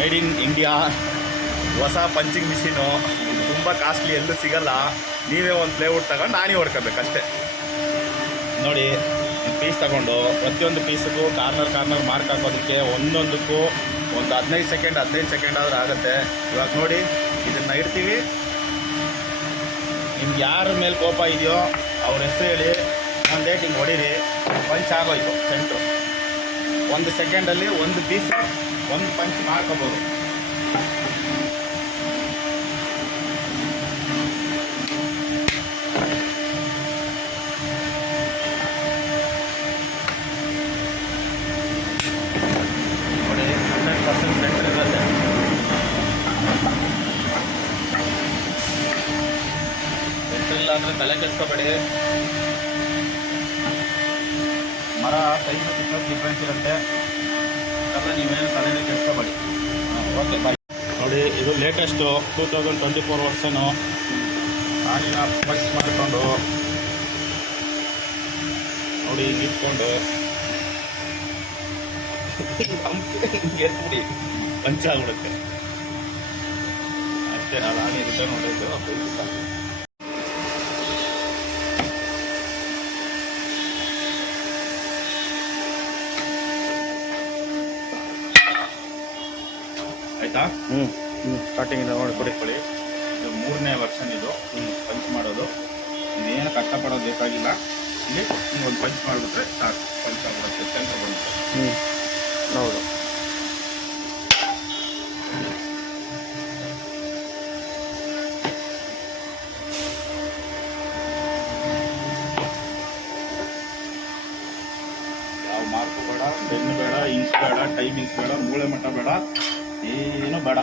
Made in India ಹೊಸ punching machine. ಇದು ತುಂಬ ಕಾಸ್ಟ್ಲಿ, ಎಲ್ಲೂ ಸಿಗಲ್ಲ. ನೀವೇ ಒಂದು ಪ್ಲೇವುಡ್ ತಗೊಂಡು ನಾನೇ ಹೊಡ್ಕೋಬೇಕಷ್ಟೇ. ನೋಡಿ, ಪೀಸ್ ತಗೊಂಡು ಪ್ರತಿಯೊಂದು ಪೀಸಿಗೂ ಕಾರ್ನರ್ ಮಾರ್ಕ್ ಹಾಕೋದಕ್ಕೆ ಒಂದೊಂದಕ್ಕೂ ಒಂದು 15 ಸೆಕೆಂಡ್ ಆದರೂ ಆಗುತ್ತೆ. ಇವಾಗ ನೋಡಿ, ಇದನ್ನು ಇಡ್ತೀವಿ. ನಿಮ್ಗೆ ಯಾರ ಮೇಲೆ ಕೋಪ ಇದೆಯೋ ಅವ್ರ ಹೆಸರು ಹೇಳಿ, ಒಂದು ಡೇಟ್ ಹಿಂಗೆ ಹೊಡೀರಿ. ಪಂಚ್ ಆಗೋಯ್ತು ಸೆಂಟ್ರು. 1 ಸೆಕೆಂಡಲ್ಲಿ ಒಂದು ಪೀಸ್ ಒಂದು ಪಂಚ್ ಮಾಡ್ಕೋಬೋದು. ನೋಡಿ, 100% ಸೆಂಟರ್ ಇರುತ್ತೆ. ಇಲ್ಲ ಅಂದರೆ ತಲೆ ಕೆಡಿಸ್ಕೋಬೇಡಿ. ಮರ ಸೈಜ್ ಥಿಕ್ನೆಸ್ ಡಿಫ್ರೆನ್ಸ್ ಇರುತ್ತೆ, ಅದನ್ನು ನೀವೇನು ತಲೆನೇ ಕೆಡಿಸ್ಕೋಬೇಡಿ. ಓಕೆ, ಬಾಯ್. ನೋಡಿ, ಇದು ಲೇಟೆಸ್ಟು 2024 ವರ್ಷನು. ನಾನಿನ ಪಂಚ್ ಮಾಡಿಕೊಂಡು ನೋಡಿ, ಹಿಂಗೆ ಇಟ್ಕೊಂಡು ಎತ್ಬಿಡಿ, ಪಂಚ್ ಆಗ್ಬಿಡುತ್ತೆ ಅಷ್ಟೇ. ನಾನು ರಿಟರ್ನ್ ಹೊಡೆದು ಆಯಿತಾ. ಸ್ಟಾರ್ಟಿಂಗ್ ನೋಡಿ ಕೊಡಿಕೊಳ್ಳಿ. ಇದು 3ನೇ ವರ್ಷನ್. ಇದು ಪಂಚ್ ಮಾಡೋದು ಇನ್ನೇನು ಕಷ್ಟಪಡೋದು ಬೇಕಾಗಿಲ್ಲ. ಇಲ್ಲಿ ಒಂದು ಪಂಚ್ ಮಾಡಿಬಿಟ್ರೆ ಸಾಕು, ಪಂಚ್ ಆಗ್ಬಿಡುತ್ತೆ, ಸೆಂಟರ್ ಬಂತು. ಹೌದು. ಯಾವ ಮಾರ್ಕು ಬೇಡ, ಪೆನ್ ಬೇಡ, ಇಂಕ್ ಬೇಡ, ಟೈಮಿಂಗ್ಸ್ ಬೇಡ, ಮೂಳೆ ಮಟ್ಟ ಬೇಡ, ಏನೂ ಬೇಡ.